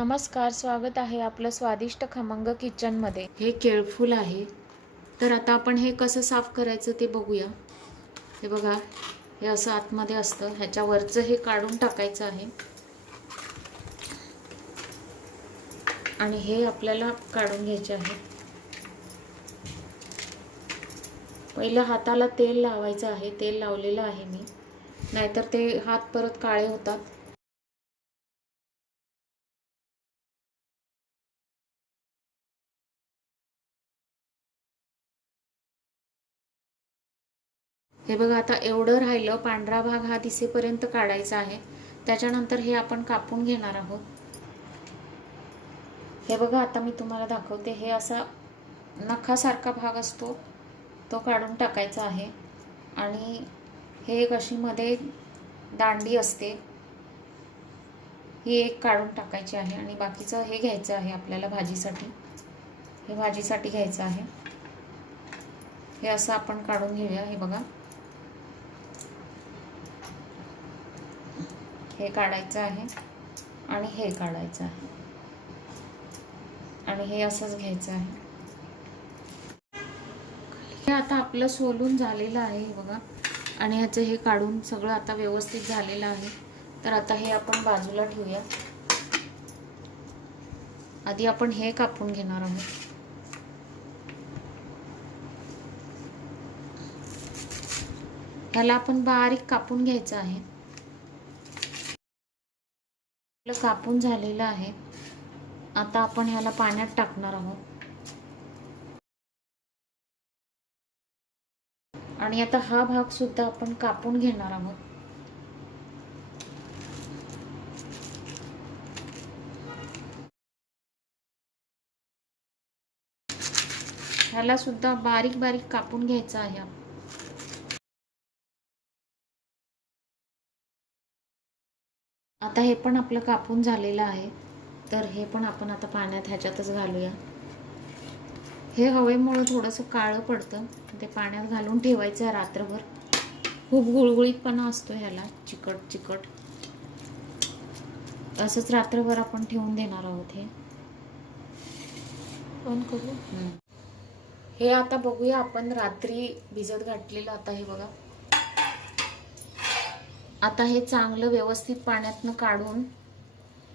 नमस्कार, स्वागत आहे आपलं स्वादिष्ट खमंग किचनमध्ये। हे केळफूल आहे, तर आता आपण हे कसं साफ करायचं ते बघूया। हे बघा, हे असं आतमध्ये असतं, ह्याच्यावरचं हे काढून टाकायचं आहे आणि हे आपल्याला काढून घ्यायचे आहे। पहिलं हाताला तेल लावायचं आहे, तेल लावलेलं आहे मी, नाहीतर ते हात परत काळे होतात। हे बघा, आता एवढं राहिलं, पांढरा भाग हा दिसेपर्यंत काढायचा आहे। त्याच्यानंतर हे आपण कापून घेणार आहोत। हे बघा, आता मी तुम्हाला दाखवते। हे असा नखासारखा भाग असतो तो काढून टाकायचा आहे आणि हे एक अशी मध्ये दांडी असते, ही एक काढून टाकायची आहे आणि बाकीचं हे घ्यायचं आहे आपल्याला भाजीसाठी। हे भाजीसाठी घ्यायचं आहे। हे असं आपण काढून घेऊया। हे बघा, हे काढायचं आहे आणि हे काढायचं आहे आणि हे असंच घ्यायचं आहे। हे आता आपलं सोलून झालेलं आहे, हे बघा, आणि ह्याचं हे काढून सगळं आता व्यवस्थित झालेलं आहे। तर आता हे आपण बाजूला ठेवूया। आधी आपण हे कापून घेणार आहोत। ह्याला आपण बारीक कापून घ्यायचं आहे। आपलं कापून झालेलं आहे। आता आपण ह्याला पाण्यात टाकणार आहोत आणि आता हा भाग सुद्धा आपण कापून घेणार आहोत। ह्याला सुद्धा बारीक बारीक कापून घ्यायचं आहे। आता हे पण आपलं कापून झालेलं आहे, तर हे पण आपण आता पाण्यात ह्याच्यातच घालूया। हे हवेमुळे थोडंसं काळं पडतं, ते पाण्यात घालून ठेवायचं रात्रभर। खूप गुळगुळीतपणा असतो ह्याला, चिकट चिकट, असंच रात्रभर आपण ठेवून देणार आहोत। हे ऑन करू। हे आता बघूया आपण रात्री भिजत घातलेलं। आता हे बघा, आता हे चांगलं व्यवस्थित पाण्यातनं काढून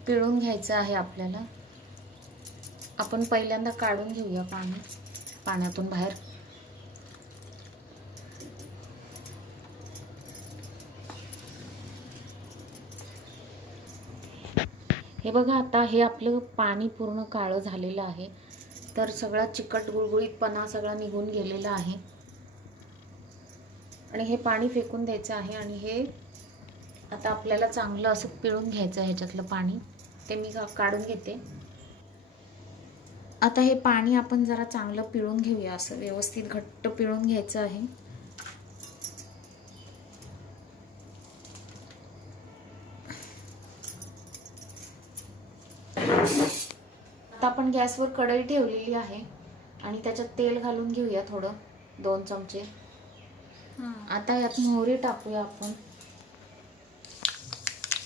पिळून घ्यायचं आहे आपल्याला। आपण पहिल्यांदा काढून घेऊया पाण्यातून बाहेर। हे बघा, आता हे आपलं पाणी पूर्ण काळं झालेलं आहे, तर सगळा चिकट गुळगुळीतपणा सगळा निघून गेलेला आहे आणि हे पाणी फेकून द्यायचं आहे। आणि हे आता आपल्याला चांगलं असं पिळून घ्यायचं आहे ह्याच्यातलं पाणी, ते मी काढून घेते। आता हे पाणी आपण जरा चांगलं पिळून घेऊया, असं व्यवस्थित घट्ट पिळून घ्यायचं आहे। आता आपण गॅसवर कढई ठेवलेली आहे आणि त्याच्यात तेल घालून घेऊया थोडं, 2 चमचे। आता यात मोहरी टाकूया आपण।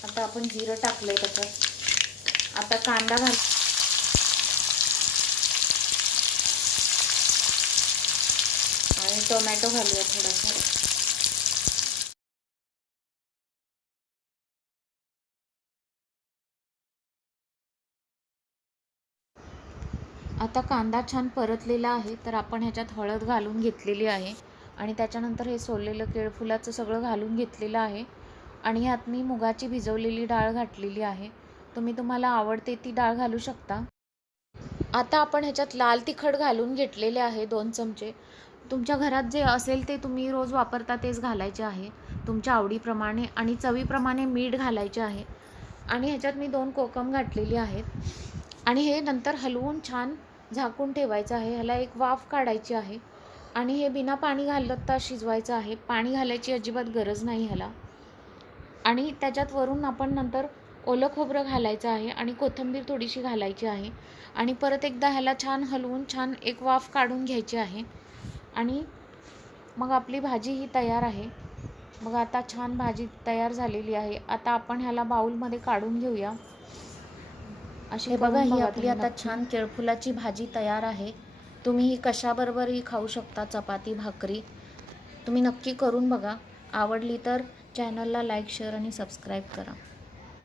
आता आपण जिरं टाकलंय त्याच्यात। आता कांदा घाल आणि टोमॅटो घालूया थोडासा। आता कांदा छान परतलेला आहे, तर आपण ह्याच्यात हळद घालून घेतलेली आहे आणि त्याच्यानंतर हे सोललेलं केळफुलाचं सगळं घालून घेतलेलं आहे आणि ह्यात मी मुगाची भिजवलेली डाळ घातलेली आहे। तुम्हाला आवडते ती डाळ घालू शकता। आता आपण ह्याच्यात लाल तिखट घालून घेतलेले आहे, 2 चमचे। तुमच्या घरात जे असेल ते तुम्ही रोज वापरता तेच घालायचे आहे, तुमच्या आवडीप्रमाणे, आणि चवीप्रमाणे मीठ घालायचे आहे। आणि ह्याच्यात मी 2 कोकम घातलेली आहेत आणि हे नंतर हलवून छान झाकून ठेवायचं आहे। ह्याला एक वाफ काढायची आहे आणि हे बिना पाणी घालता शिजवायचं आहे। पाणी घालायची अजिबात गरज नाही ह्याला। आणि त्याच्यात वरून आपण नंतर ओलं खोबरं घालायचं आहे आणि कोथिंबीर थोडीशी घालायची आहे आणि परत एकदा ह्याला छान हलवून छान एक वाफ काढून घ्यायची आहे आणि मग आपली भाजी ही तयार आहे। मग आता छान भाजी तयार झालेली आहे। आता आपण ह्याला बाउलमध्ये काढून घेऊया। हे बघा, ही आपली आता छान केळफुलाची भाजी तयार आहे. तुम्ही ही कशाबरोबरही खाऊ शकता, चपाती भाकरी. तुम्ही नक्की करून बघा. आवडली तर चॅनलला लाईक, शेअर आणि सबस्क्राईब करा.